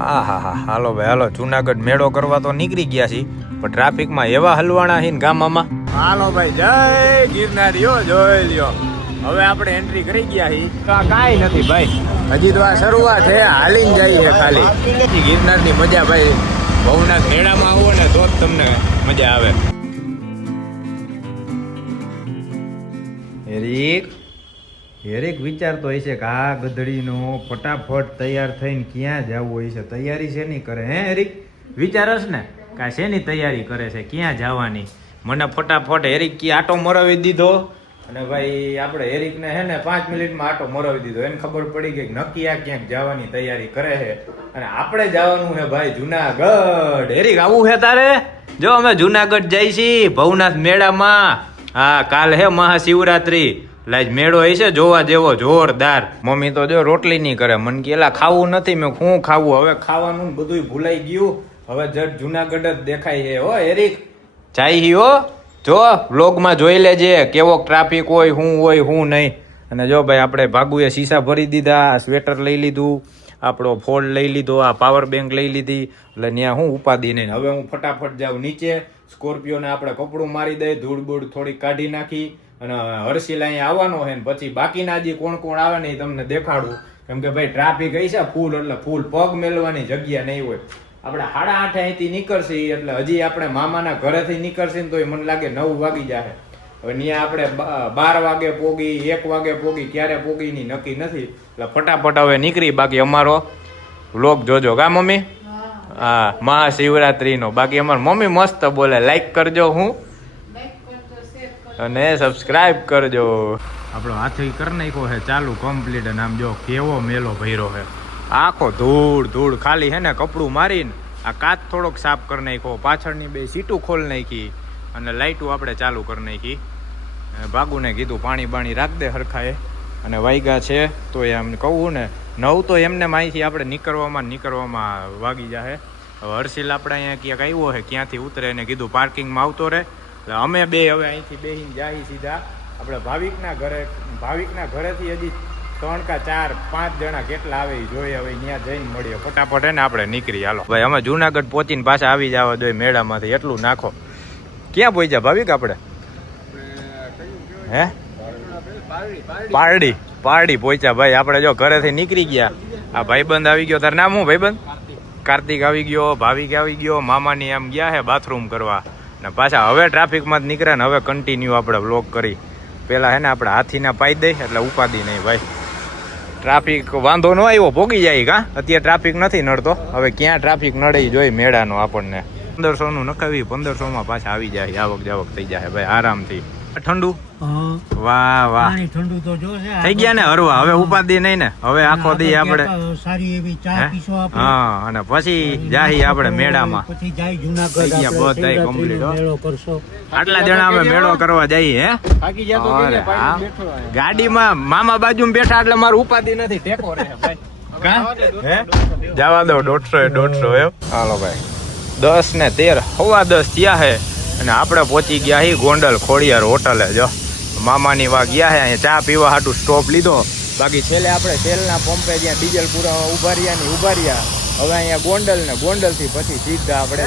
હા હા હા હાલો ભાઈ હાલો. જુનાગઢ મેળો કરવા તો નીકળી ગયા છીએ પણ ટ્રાફિકમાં એવા હલવાણા હી ને ગામમાં. હાલો ભાઈ જય ગિરનારીઓ જોઈ લ્યો. હવે આપણે એન્ટ્રી કરી ગયા હી. કા કાંઈ નથી ભાઈ. હજી તો આ શરૂઆત છે હાલીને જાય છે ખાલી ગિરનારની મજા ભાઈ. ભવનાથ મેળામાં આવો ને તો જ તમને મજા આવે. હેરિક હેરેક વિચારતો હશે કે આ ગધડીનો ફટાફટ તૈયાર થઈને ક્યાં જવું હોય છે? તૈયારી શેની કરે? હે, હેરિક? વિચારસ ને? કે આ શેની તૈયારી કરે છે? ક્યાં જવાની? મને ફટાફટ હેરિક કી આટો મરાવી દીધો અને ભાઈ, આપણે હેરિકને હે ને પાંચ મિનિટમાં આટો મરાવી દીધો. એને ખબર પડી કે નક્કી આ ક્યાંક જવાની તૈયારી કરે છે. અને આપણે જવાનું છે ભાઈ જુનાગઢ. હેરિક, આવું છે તારે? જો અમે જુનાગઢ જઈશી ભવનાથ મેળામાં. હા, કાલ હે મહાશિવરાત્રી. લાજ મેળો હશે જોવા જેવો જોરદાર. મમ્મી તો જો રોટલી નહીં કરે. મને કે, એલા, ખાવું નથી. મેં શું ખાવું? હવે ખાવાનું બધું ભૂલાઈ ગયું. હવે જટ જુનાગઢ જ દેખાય છે. હો, એરિક. જાય હી હો. જો, વ્લોગમાં જોઈ લેજે કેવો ટ્રાફિક હોય શું હોય શું નહીં. અને જો ભાઈ, આપણે ભાગુએ શીશા ભરી દીધા સ્વેટર લઈ લીધું, આપણો ફોલ્ડ લઈ લીધો, આ પાવર બેંક લઈ લીધી. એટલે ત્યાં હું ઉપાદી નહીં. હવે હું ફટાફટ જાઉં નીચે. સ્કોર્પિયોને આપણે કપડું મારી દઈ ધૂળ બૂળ થોડી કાઢી નાખી. અને હર્ષિલ અહીંયા આવવાનો છે ને પછી બાકીના જે કોણ કોણ આવે ને એ તમને દેખાડું. કેમ કે ભાઈ ટ્રાફિક હઈ છે ફૂલ એટલે ફૂલ પગ મેલવાની જગ્યા નહીં હોય. આપણે સાડા આઠ અહીંથી નીકળશી એટલે હજી આપણે મામાના ઘરેથી નીકળશી ને તો મને લાગે નવ વાગી જાય હવે ત્યાં આપણે બાર વાગે પોગી એક વાગે પોગી ક્યારે પોગી ની નક્કી નથી. એટલે ફટાફટ હવે નીકળી બાકી અમારો વ્લોગ જોજો કા મમ્મી? હા. મહાશિવરાત્રીનો. બાકી અમારી મમ્મી મસ્ત બોલે લાઈક કરજો હું. અને સબસ્ક્રાઇબ કરજો. આપણો હાથી કરી નાખ્યો છે, ચાલુ કમ્પ્લીટ અને આમ જો કેવો મેલો ભર્યો છે. આખો ધૂળ ધૂળ ખાલી હે ને, કપડું મારીને આ કાચ થોડોક સાફ કરી નાખ્યો, પાછળની બે સીટું ખોલ નાખી અને લાઇટું આપણે ચાલુ કરી નાખી. ભાગુને કીધું, પાણી બાણી રાખ દે હરખાએ. અને વાઈગા છે, તો એમ કહું ને, નવ તો એમને માહિતી આપણે નીકળવામાં નીકળવામાં વાગી જાહે. હવે હર્ષિલ આપણે અહીંયા ક્યાંક આવ્યો છે, ક્યાંથી ઉતરે એને કીધું, પાર્કિંગમાં આવતો રહે એટલે અમે બે હવે અહીંથી બેહીને જાય સીધા. આપણે ભાવિકના ઘરે, ભાવિકના ઘરેથી હજી ત્રણ કા ચાર, પાંચ જણા કેટલા આવે જોઈએ. હવે ત્યાં જઈને મળીએ. ફટાફટ ને આપણે નીકળી હાલો. ભાઈ, અમે જુનાગઢ પહોંચીને પાછા આવી જવા જોઈએ મેળામાંથી. એટલું નાખો. ક્યાં પહોંચ્યા ભાવિક આપણે? હે? પારડી. પારડી પહોંચ્યા. ભાઈ, આપણે જો ઘરેથી નીકળી ગયા. આ ભાઈબંધ આવી ગયો. તાર નામ હું ભાઈબંધ? કાર્તિક આવી ગયો, ભાવિક આવી ગયો, મામાની આમ ગયા હે બાથરૂમ કરવા. ને પાછા હવે ટ્રાફિકમાં જ નીકળે ને હવે કન્ટિન્યુ આપણે બ્લોક કરી. પહેલાં હે ને આપણે હાથીના પાઈ દઈ એટલે ઉપાદી નહીં ભાઈ. ટ્રાફિક વાંધો ન આવ્યો, ભોગી જાય કા? અત્યારે ટ્રાફિક નથી નડતો. હવે ક્યાં ટ્રાફિક નડે જોઈ મેળાનો આપણને. પંદરસો નું નખાવી પંદરસો માં પાછા આવી જાય આવક જાવક થઈ જાય ભાઈ, આરામથી. ઠંડુ? વાહ વાહ. ઠંડુ તો જો છે થઈ ગયા ને હરવા? હવે ઉપાધિ નહીં ને? હવે આખો દી આપણે સારી એવી ચા પીશો આપણે. હા અને પછી જાહી આપણે મેળામાં. પછી જાય જૂનાગઢ થઈ ગયા આપણે બધાય કમ્પ્લીટ મેળો કરશો. આટલા જણા અમે મેળો કરવા જઈએ હે? અરે હા. ગાડીમાં મામા બાજુ બેઠા એટલે મારું ઉપાધિ નથી. ટેકો રહે ભાઈ. કા? હે? જવા દો દોઢસો એ દોઢસો એમ. હાલો ભાઈ. દસ ને તેર હવા દસ થયા હે. અને આપણે પહોંચી ગયા હી ગોંડલ ખોડિયાર હોટલે જો. મામાની વા ગયા હે અહીંયા ચા પીવા હાટું સ્ટોપ લીધો. બાકી છેલ્લે આપણે તેલના પંપે જ્યાં ડીઝલ પૂરા ઊભા રહ્યા ને ઊભા રહ્યા હવે અહીંયા ગોંડલ ને ગોંડલથી પછી સીધા આપણે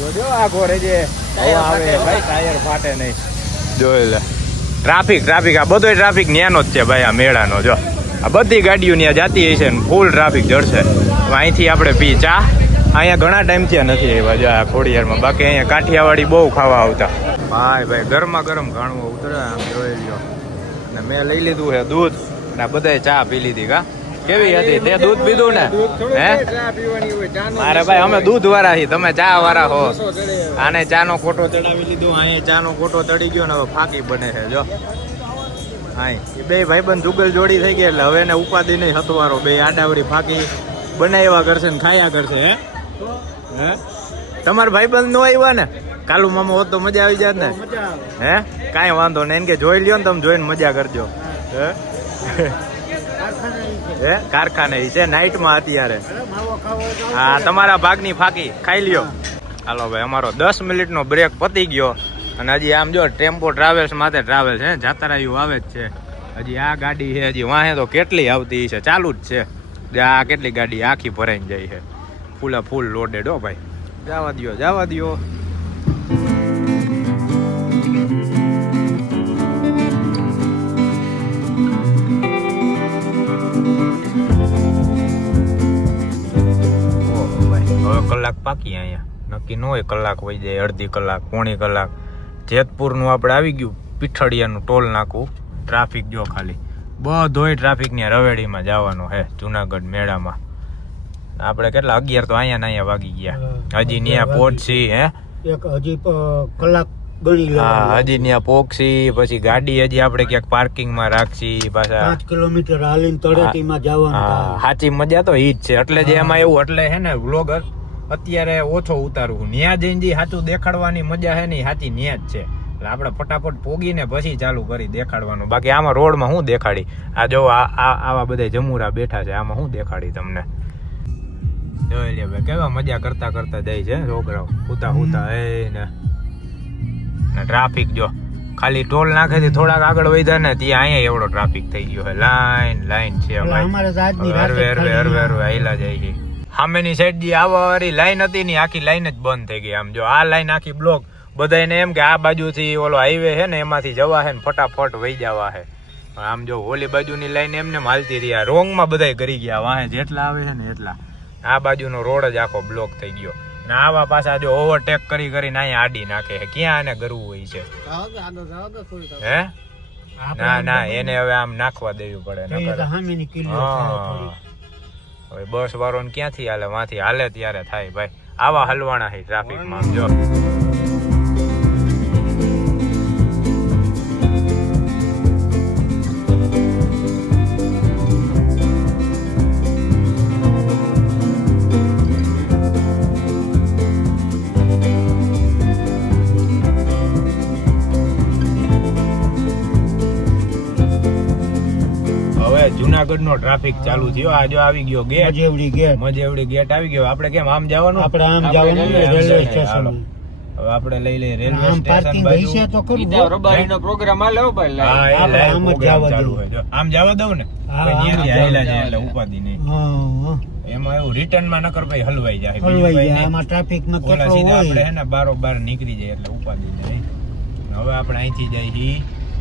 જોજો આ ઘોરે જે હવા આવે ભાઈ ટાયર ફાટે નહીં. જોઈ લે. ટ્રાફિક ટ્રાફિક આ બધો ટ્રાફિક ન્યાનો જ છે ભાઈ આ મેળાનો જો. આ બધી ગાડીઓ ત્યાં જાતી હશે ને ફૂલ ટ્રાફિક જડશે. હવે અહીંથી આપણે પી ચા. અહીંયા ઘણા ટાઈમ થયા નથી આવ્યા જો આ ખોડિયારમાં. બાકી અહીંયા કાઠિયાવાડી બહુ ખાવા આવતા. ભાઈ ભાઈ ગરમા ગરમ ઘણું ઉતરે આમ જોઈ લ્યો. અને મેં લઈ લીધું છે દૂધ. અને બધાય ચા પી લીધી કા? કેવી હતી? તે દૂધ પીધું ને? હે? મારે ભાઈ અમે દૂધ વાળા છીએ તમે ચા વાળા હો આને ચાનો કોટો ચડાવી લીધો અહીંયા ચાનો કોટો ચડી ગયો ને હવે ફાકી બને છે જો. હા એ બે ભાઈબંધ જુગલ જોડી થઈ ગઈ એટલે હવે એને ઉપાધિ નહીં હતવારો બે આડાવડી ફાકી બનાવ્યા કરશે ને ખાયા કરશે હે? હે? તમારા ભાઈબંધ નો આવ્યા ને? કાલુ મામા હોત તો મજા આવી જાત ને? હે કાંઈ વાંધો નહીં એને કે જોઈ લ્યો ને તમે જોઈને મજા કરજો. હે? હે? કારખાને છે નાઇટમાં અત્યારે. હા તમારા ભાગની ફાકી. ખાઈ લ્યો. હાલો ભાઈ અમારો દસ મિનિટનો બ્રેક પતી ગયો. અને હજી આમ જો ટેમ્પો ટ્રાવેલ્સ માટે ટ્રાવેલ્સ હે? જાતરાયું આવે જ છે. હજી આ ગાડી છે હજી વાહે તો કેટલી આવતી છે ચાલુ જ છે. આ કેટલી ગાડી આખી ભરાઈને જાય છે. ફૂલા ફૂલ લોડેડ હો ભાઈ. જવા દ્યો, જવા હવે કલાક પાકી અહીંયા. નક્કી ન હોય કલાક વહી જાય, અડધી કલાક, પોણી કલાક. જેતપુરનું આપણે આવી ગયું, પીઠળિયાનું ટોલ નાખું ટ્રાફિક જો ખાલી. બધોય ટ્રાફિકની રવેડીમાં જવાનું હે, જુનાગઢ મેળામાં. આપણે કેટલા અગિયાર તો અહીંયા ને અહીંયા વાગી ગયા. હજી ન્યા પહોંચી હે? એક હજી કલાક ગણી હા હજી ન્યા પોગશી પછી ગાડી હજી આપણે ક્યાંક પાર્કિંગમાં રાખશી પાછા પાંચ કિલોમીટર હાલીને તળેટીમાં જવાનું સાચી મજા તો ઈ જ છે. એટલે જે એમાં એવું એટલે હે ને વ્લોગર અત્યારે ઓછો ઉતારું ન્યા જઈને સાચું દેખાડવાની મજા હે ને સાચી ન્યા જ છે. એટલે આપણે ફટાફટ પોગીને પછી ચાલુ કરી દેખાડવાનું. બાકી આમાં રોડમાં હું દેખાડી? આ જો આ આ- આવા બધા જમુરા બેઠા છે આમાં હું દેખાડી તમને? જોઈ લે ભાઈ કેવા મજા કરતા કરતા જાય છે છોકરાઓ. હુતા હુતા એ ને. ટ્રાફિક જો ખાલી ટોલ નાખેથી થોડાક આગળ વધ્યા ને ત્યાં અહીંયા એવડો ટ્રાફિક થઈ ગયો છે. લાઈન લાઈન છે હરવે હરવે હરવે હરવે આયલા જાય છે. સામેની સાઈડ જે આવવા વાળી લાઈન હતી ને આખી લાઈન જ બંધ થઈ ગઈ આમ. જો આ લાઈન આખી બ્લોક બધાને એમ કે આ બાજુથી ઓલો હાઈવે છે ને એમાંથી જવા છે ને ફટાફટ વહી જવા છે. આમ જો ઓલી બાજુની લાઈન એમને હાલતી રહી રોંગમાં બધાય કરી ગયા વાહે જેટલા આવે છે ને એટલા. આ બાજુનો રોડ જ આખો બ્લોક થઈ ગયો. ને આવા પાછા જો ઓવરટેક કરી કરીને અહીંયા આડી નાખે છે. ક્યાં આને કરવું હોય છે? હે? ના ના એને હવે આમ નાખવા દેવું પડે. હવે બસ વાળો ક્યાંથી હાલે? વાથી હાલે ત્યારે થાય ભાઈ. આવા હલવાના છે ટ્રાફિકમાં જો. જુનાગઢ નો ટ્રાફિક ચાલુ થયો. આ જો આવી ગયો gate Majevadi gate Majevadi gate આવી ગયો. આપણે કેમ આમ જવાનું? આપણે આમ જવાનું રેલવે સ્ટેશન હવે આપણે લઈ લઈએ રેલવે સ્ટેશન બાજુ. તો ખરું. ઈદા રબારીનો પ્રોગ્રામ આલ્યો ભાઈ હા લાઈવ. એ આપણે live આમ જ જવા ચાલુ. આમ જવા દઉં ને હાલ્યા જવા જાય એટલે ઉપાધી નહીં હા. એમાં એવું રિટર્નમાં નકર ભાઈ હલવાઈ જાય હલવાઈ જાય. આમાં ટ્રાફિકમાં ઓલા કેટલો હોય. આપણે હે ને બારો બાર નીકળી જાય એટલે ઉપાધિ નહીં. હવે આપણે અહીંથી જઈ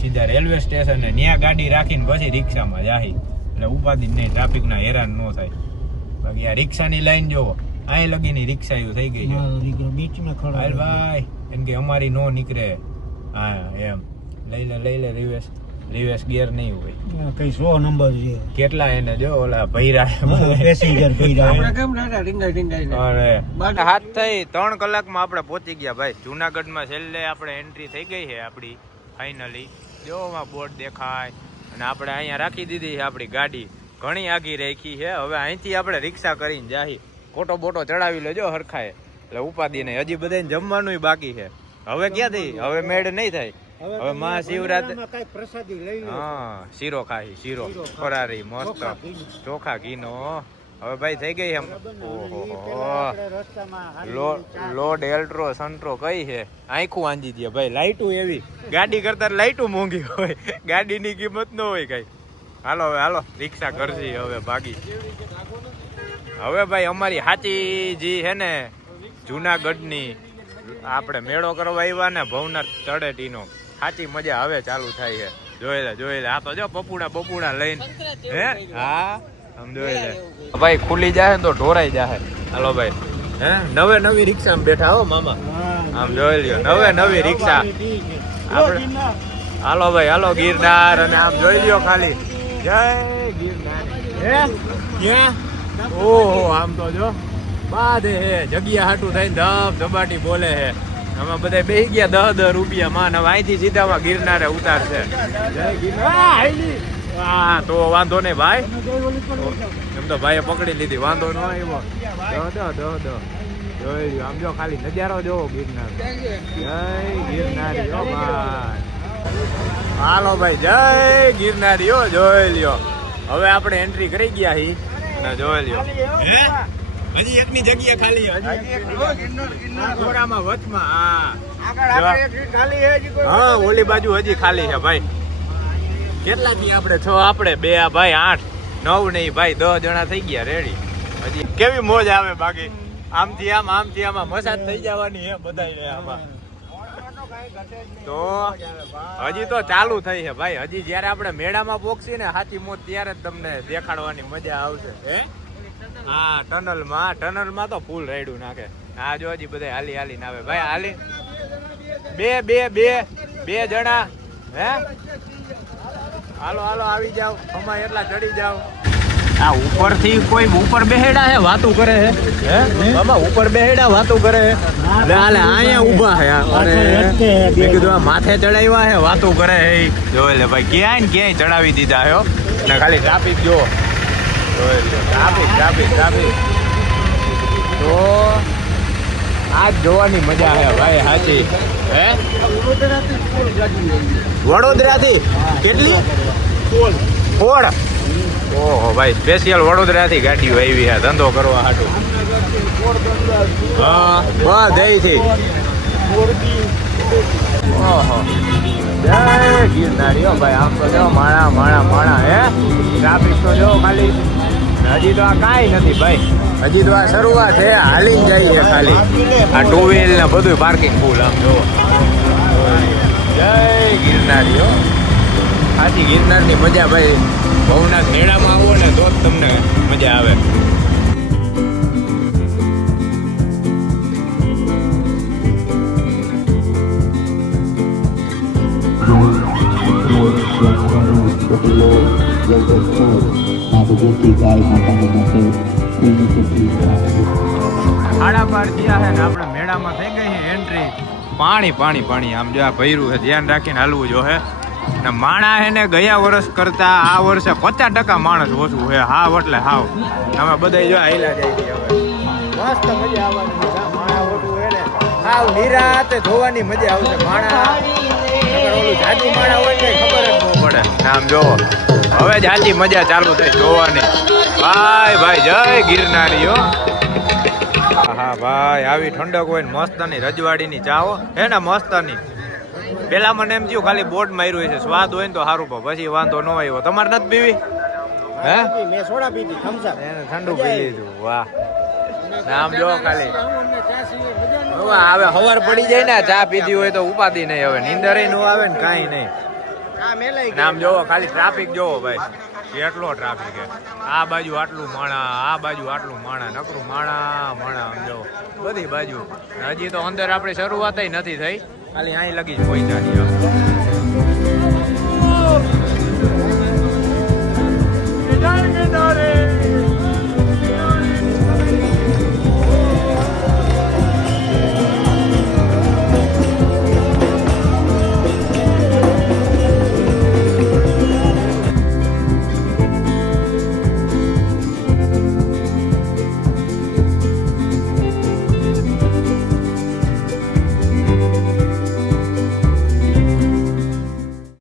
સીધા રેલવે સ્ટેશન ને ત્યાં ગાડી રાખીને પછી રિક્ષામાં જાહી. એટલે ઉપાધિ નહીં ટ્રાફિકના હેરાન ન થાય. બાકી આ રિક્ષાની લાઈન જોવો. આય લગીની રિક્ષા એવું થઈ ગઈ છે. બીચમાં ખડો હાલ ભાઈ એમ કે અમારી નો નીકળે. હા એમ. લઈ લે લઈ લે રિવેશ રિવેશ ગિયર નહીં હોય. આ કઈ સો નંબર છે. કેટલા એને જો ઓલા ભૈરા. પેસેન્જર ભૈરા. આપણે કેમ રહેતા ટીંગાઈ ટીંગાઈને? અરે. હાથ થઈ ત્રણ કલાકમાં આપણે પહોંચી ગયા ભાઈ. જુનાગઢમાં છેલ્લે આપણે એન્ટ્રી થઈ ગઈ છે આપણી. ફાઇનલી જોમાં બોટ દેખાય. અને આપણે અહીંયા રાખી દીધી છે આપણી ગાડી. ઘણી આગી રાખી છે. હવે અહીંથી આપણે રિક્ષા કરીને જાહી. કોટો બોટો ચડાવી લેજો હરખાએ. એટલે ઉપાધિ નહીં હજી બધાને જમવાનું બાકી છે. હવે ક્યાંથી? હવે મેળ નહીં થાય. હવે મહાશિવરાત્રી પ્રસાદી લઈ હા શીરો ખાઈ શીરો. શીરો ફરારી મસ્ત. ચોખા ઘીનો. હવે ભાઈ થઈ ગઈ એમ? ઓહો. લોડ એલ્ટ્રો સંટ્રો કઈ છે? આખું આંજી દે ભાઈ, લાઈટું એવી. ગાડી કરતા લાઈટું મોંઘી હોય. ગાડીની કિંમત ન હોય કઈ. હાલો, હવે હાલો, રિક્ષા કરશી હવે ભાગી. હવે ભાઈ અમારી હાચી જી છે ને, જુનાગઢની. આપણે મેળો કરવા આવ્યા ને, ભવનાથ તળેટીનો સાચી મજા હવે ચાલુ થાય છે. જોઈ લે જોઈ લે. આ તો જો, પપુડા, બપુડા લઈને. હે? હા? આમ ભાઈ ખુલી જાય ને તો ઢોરાઈ જાય હાલો ભાઈ. હે? નવે નવી રિક્ષામાં બેઠા હો મામા. આમ જોઈ લ્યો નવે નવી રિક્ષા. આપણે હાલો ભાઈ હાલો ગિરનાર અને આમ જોઈ લ્યો ખાલી. જય ગિરનાર. હે? ઓહો આમ તો જો. બાદ હે જગ્યા હાટું થઈને ધબ ધબાટી બોલે હે. આમાં બધા બેહી ગયા દસ દસ રૂપિયા માં હવે અહીંથી સીધામાં ગિરનારે ઉતારશે. જય ગિરનાર. હા તો વાંધો નહીં ભાઈ. એમ તો ભાઈએ પકડી લીધી. વાંધો ન આવ્યો. દો દો દો દો જોઈ લ્યો. આમ જો ખાલી નજારો જોવો ગિરનાર. જય ગિરનારી ઓ ભાઈ. હાલો ભાઈ જય ગિરનારી ઓ જોઈ લ્યો. હવે આપણે એન્ટ્રી કરી ગયા હી. અને જોઈ લ્યો. હે? હજી એકની જગ્યા ખાલી હજી વચમાં હા. હા ઓલી બાજુ હજી ખાલી છે ભાઈ. કેટલા ની આપણે છ? આપણે બે, આ ભાઈ આઠ, નવ નહીં ભાઈ દસ જણા થઈ ગયા રેડી હજી કેવી મોજ આવે બાકી. આમથી આમ, આમથી આમાં મસાજ થઈ જવાની હે બધાય આમાં. તો હજી તો ચાલુ થઈ છે ભાઈ. હજી જ્યારે આપણે મેળામાં પોકશી ને હાથી મોત, ત્યારે જ તમને દેખાડવાની મજા આવશે, હે? હા, ટનલમાં ટનલમાં તો ફૂલ રાયડું નાખે. હા, જો હજી બધા હાલી હાલી આવે. ભાઈ, હાલી. બે બે બે બે જણા, હે? હાલો હાલો આવી જાવ અમાય એટલા ચડી જાવ આ ઉપરથી કોઈ ઉપર બેહેડા હે વાતું કરે હે? હે? મામા ઉપર બેહેડા વાતું કરે હે? હાલે અહીંયા ઊભા હે અને મેં કીધું આ માથે ચડાવ્યા હે વાતું કરે હે. જોઈ લે ભાઈ ક્યાંય ને ક્યાંય ચડાવી દીધા હે ને ખાલી ટ્રાફિક જો ટ્રાફિક ટ્રાફિક ટ્રાફિક તો આ જોવાની મજા હે ભાઈ સાચી હે? વડોદરાથી? કેટલી? ફોડ ઓહો ભાઈ સ્પેશિયલ વડોદરાથી ગાડીઓ આવી છે. ધંધો કરવા હાટુ. હા. બસ અહીંથી ઓહો. જય ગિરનારી. ભાઈ આમ તો જો માણા માણા માણા હે? ટ્રાફિક તો જો ખાલી. હજી તો આ કાંઈ નથી ભાઈ હજી તો આ શરૂઆત છે હાલીને જાય છે ખાલી આ ટુ વ્હીલ ને બધું પાર્કિંગ ફૂલ આમ જો જય ગિરનારી હો આથી ગિરનારની મજા ભાઈ ભવનાથ મેળામાં આવો ને તો જ તમને મજા આવે ભગવતી ગાય માતાને માટે એની કેટલી આડા બાર થયા છે ને આપણે મેળામાં થઈ ગઈ છે એન્ટ્રી પાણી પાણી પાણી. આમ જો આ ભૈરું છે, ધ્યાન રાખીને હાલવું જો હે. ને માણા હે ને ગયા વર્ષ કરતા આ વર્ષે પચાસ ટકા માણસ ઓછું છે હાવ એટલે હાવ. અમે બધા જો હાઈલા જઈ ગયા હવે. મસ્ત મજા આવવાની હે હાવ નિરાતે ધોવાની મજા આવશે, માણા. ઓલું જાદુ માણા હોય ને જ આમ જોવો. હવે જ હાજી મજા ચાલુ થઈ જોવાની. ભાઈ ભાઈ જય ગિરનારી હો. હા ભાઈ આવી ઠંડક હોય ને મસ્તની રજવાડીની ચા હો. હે ને મસ્તની. પેલા મને એમ થયું ખાલી બોર્ડ માર્યું છે સ્વાદ હોય ને તો સારું પણ પછી વાંધો ન આવ્યો. તમારે નથી પીવી? હે? મેં સોડા પીધી ઠંડુ પી લીધું. વાહ. નામ જો ખાલી. હવે હવે હવાર પડી જાય ને ચા પીધી હોય તો ઉપાધિ નહીં. હવે નીંદર ન આવે ને કાંઈ નહીં. નામ જોવો ખાલી ટ્રાફિક જોવો ભાઈ. કેટલો ટ્રાફિક છે. આ બાજુ આટલું માણા આ બાજુ આટલું માણા નકરું માણા માણા આમ જોવો બધી બાજુ. હજી તો અંદર આપણી શરૂઆત નથી થઈ. ખાલી અહીં લગી જ પહોંચ્યા છીએ.